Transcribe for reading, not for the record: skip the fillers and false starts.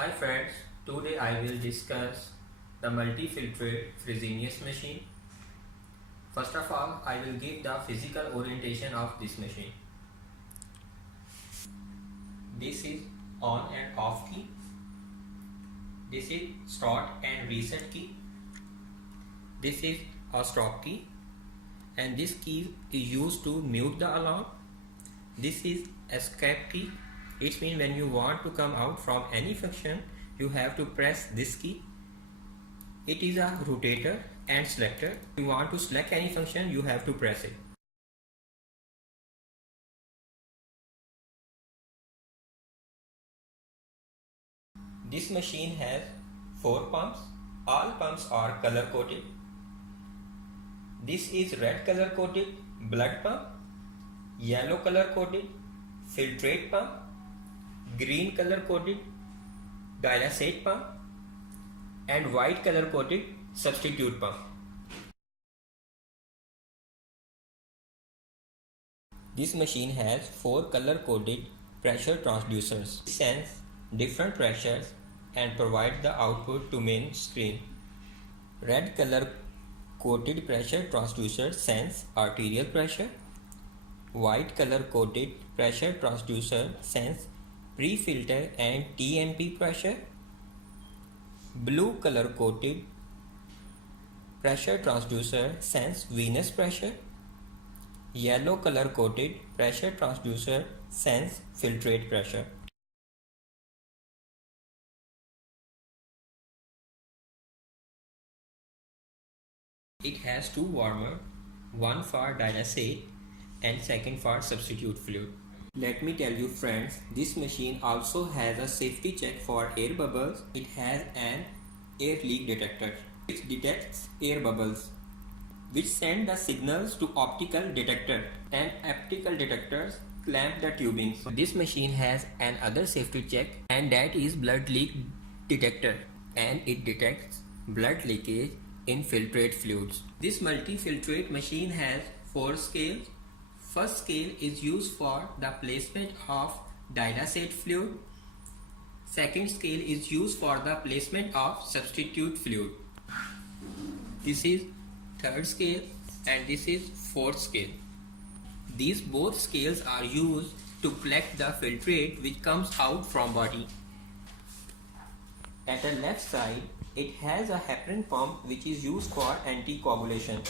Hi friends, today I will discuss the multi-filtrate Fresenius machine. First of all, I will give the physical orientation of this machine. This is on and off key. This is start and reset key. This is a stop key, and this key is used to mute the alarm. This is escape key. It means when you want to come out from any function, you have to press this key. It is a rotator and selector. If you want to select any function, you have to press it. This machine has 4 pumps. All pumps are color coded. This is red color coded blood pump, yellow color coded filtrate pump, green color coded dialysate pump, and white color coded substitute pump. This machine has 4 color coded pressure transducers. It sense different pressures and provide the output to main screen. Red color coded pressure transducer sense arterial pressure. White color coded pressure transducer sense pre-filter and TMP pressure. Blue color coded pressure transducer sense venous pressure. Yellow color coded pressure transducer sense filtrate pressure. It has 2 warmers, one for dilysate and second for substitute fluid. Let me tell you friends, this machine also has a safety check for air bubbles. It has an air leak detector which detects air bubbles, which send the signals to optical detector, and optical detectors clamp the tubing. This machine has another safety check, and that is blood leak detector, and it detects blood leakage in filtrate fluids. This multi-filtrate machine has 4 scales. First scale is used for the placement of dilysate fluid. Second scale is used for the placement of substitute fluid. This is third scale and this is fourth scale. These both scales are used to collect the filtrate which comes out from body. At the left side, it has a heparin pump which is used for anticoagulation.